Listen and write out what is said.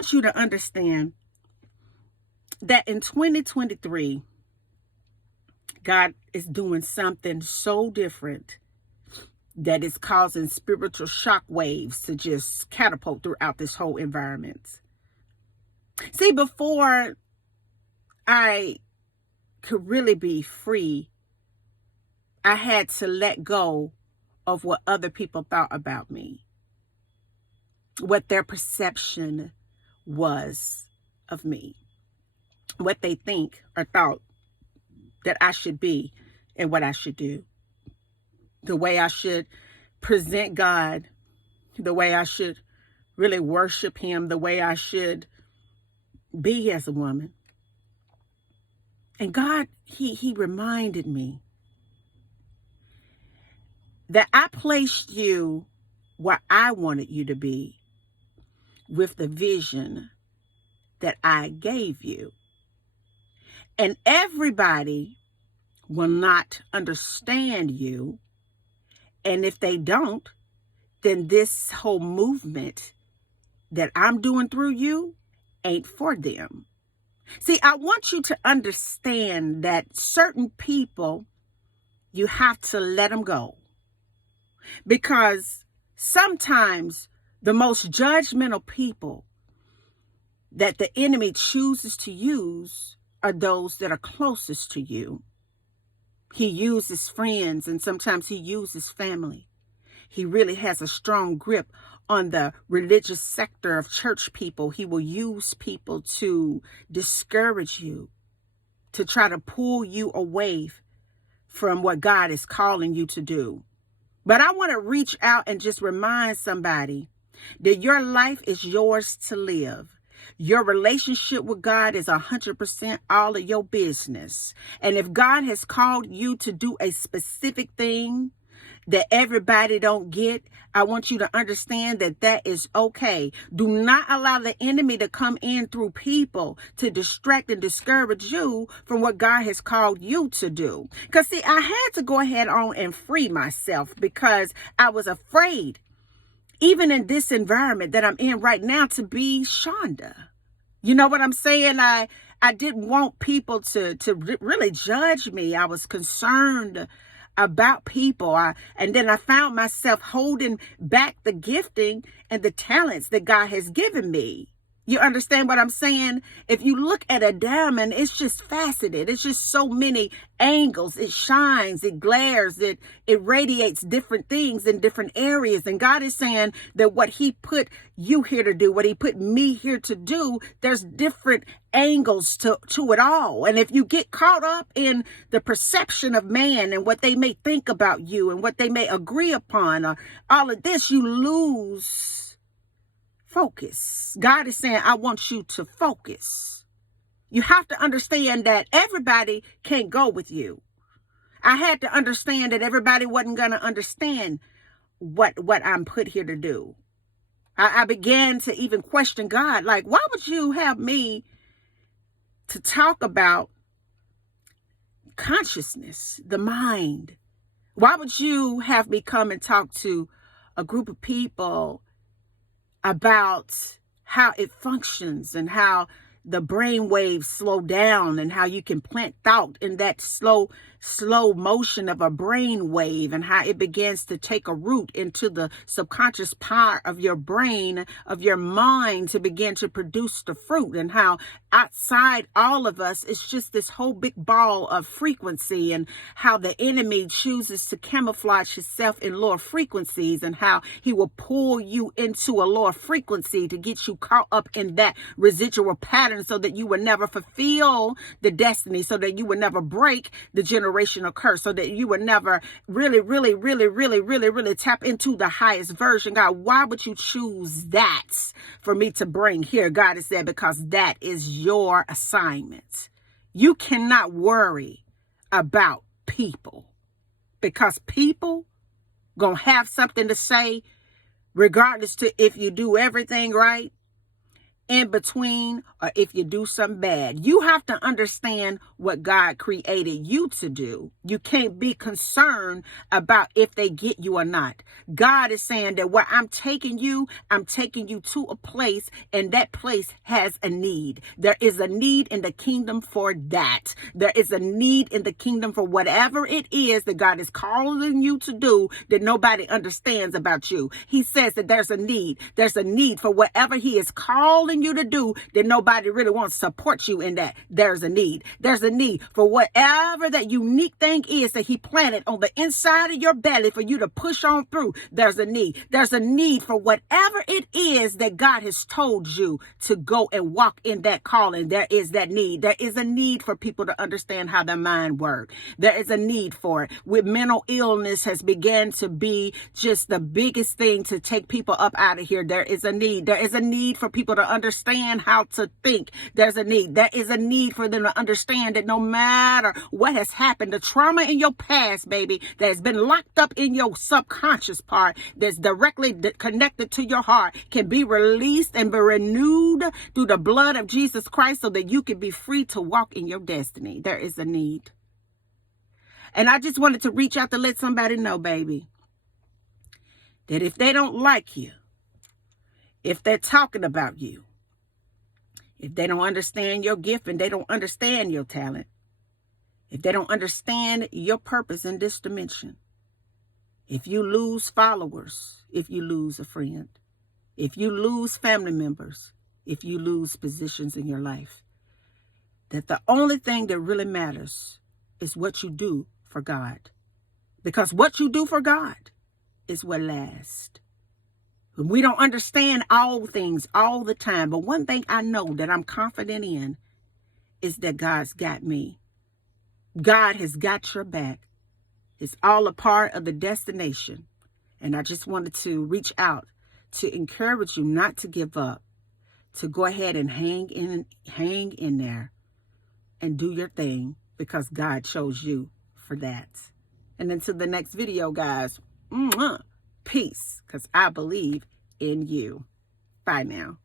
want you to understand that in 2023, God is doing something so different that is causing spiritual shock waves to just catapult throughout this whole environment. See, before I could really be free, I had to let go of what other people thought about me, what their perception was of me, what they think or thought that I should be and what I should do, the way I should present God, the way I should really worship him, the way I should be as a woman. And God, he reminded me that I placed you where I wanted you to be with the vision that I gave you. And everybody will not understand you. And if they don't, then this whole movement that I'm doing through you ain't for them. See, I want you to understand that certain people, you have to let them go. Because sometimes the most judgmental people that the enemy chooses to use are those that are closest to you. He uses friends and sometimes he uses family. He really has a strong grip on the religious sector of church people. He will use people to discourage you, to try to pull you away from what God is calling you to do. But I want to reach out and just remind somebody that your life is yours to live. Your relationship with God is 100% all of your business. And if God has called you to do a specific thing that everybody don't get, I want you to understand that that is okay. Do not allow the enemy to come in through people to distract and discourage you from what God has called you to do. Because see, I had to go ahead on and free myself because I was afraid, even in this environment that I'm in right now, to be Shonda. You know what I'm saying? I didn't want people to really judge me. I was concerned about people. And then I found myself holding back the gifting and the talents that God has given me. You understand what I'm saying? If you look at a diamond, it's just faceted. It's just so many angles. It shines, it glares, it radiates different things in different areas. And God is saying that what he put you here to do, what he put me here to do, there's different angles to it all. And if you get caught up in the perception of man and what they may think about you and what they may agree upon, or all of this, you lose focus. God is saying, I want you to focus. You have to understand that everybody can't go with you. I had to understand that everybody wasn't going to understand what I'm put here to do. I began to even question God, like, why would you have me to talk about consciousness, the mind? Why would you have me come and talk to a group of people about how it functions and how the brain waves slow down and how you can plant thought in that slow motion of a brain wave and how it begins to take a root into the subconscious part of your brain, of your mind, to begin to produce the fruit, and how outside all of us it's just this whole big ball of frequency, and how the enemy chooses to camouflage himself in lower frequencies, and how he will pull you into a lower frequency to get you caught up in that residual pattern so that you will never fulfill the destiny, so that you will never break the generational curse, so that you will never really tap into the highest version. God, why would you choose that for me to bring here? God has said, because that is your assignment. You cannot worry about people, because people gonna have something to say regardless to if you do everything right. in between, or if you do something bad. You have to understand what God created you to do. You can't be concerned about if they get you or not. God is saying that where I'm taking you to a place, and that place has a need. There is a need in the kingdom for that. There is a need in the kingdom for whatever it is that God is calling you to do that nobody understands about you. He says that there's a need. There's a need for whatever he is calling you to do that nobody really wants to support you in that. There's a need. There's a need for whatever that unique thing is that he planted on the inside of your belly for you to push on through. There's a need. There's a need for whatever it is that God has told you to go and walk in that calling. There is that need. There is a need for people to understand how their mind works. There is a need for it. With mental illness has began to be just the biggest thing to take people up out of here. There is a need. There is a need for people to understand how to think. There's a need. There is a need for them to understand that no matter what has happened, the trauma in your past, baby, that has been locked up in your subconscious part, that's directly connected to your heart, can be released and be renewed through the blood of Jesus Christ so that you can be free to walk in your destiny. There is a need. And I just wanted to reach out to let somebody know, baby, that if they don't like you, if they're talking about you, if they don't understand your gift and they don't understand your talent, if they don't understand your purpose in this dimension, if you lose followers, if you lose a friend, if you lose family members, if you lose positions in your life, that the only thing that really matters is what you do for God. Because what you do for God is what lasts. We don't understand all things all the time, but one thing I know that I'm confident in is that God's got me. God has got your back. It's all a part of the destination. And I just wanted to reach out to encourage you not to give up, to go ahead and hang in there and do your thing, because God chose you for that. And until the next video, guys, peace, because I believe in you. Bye now.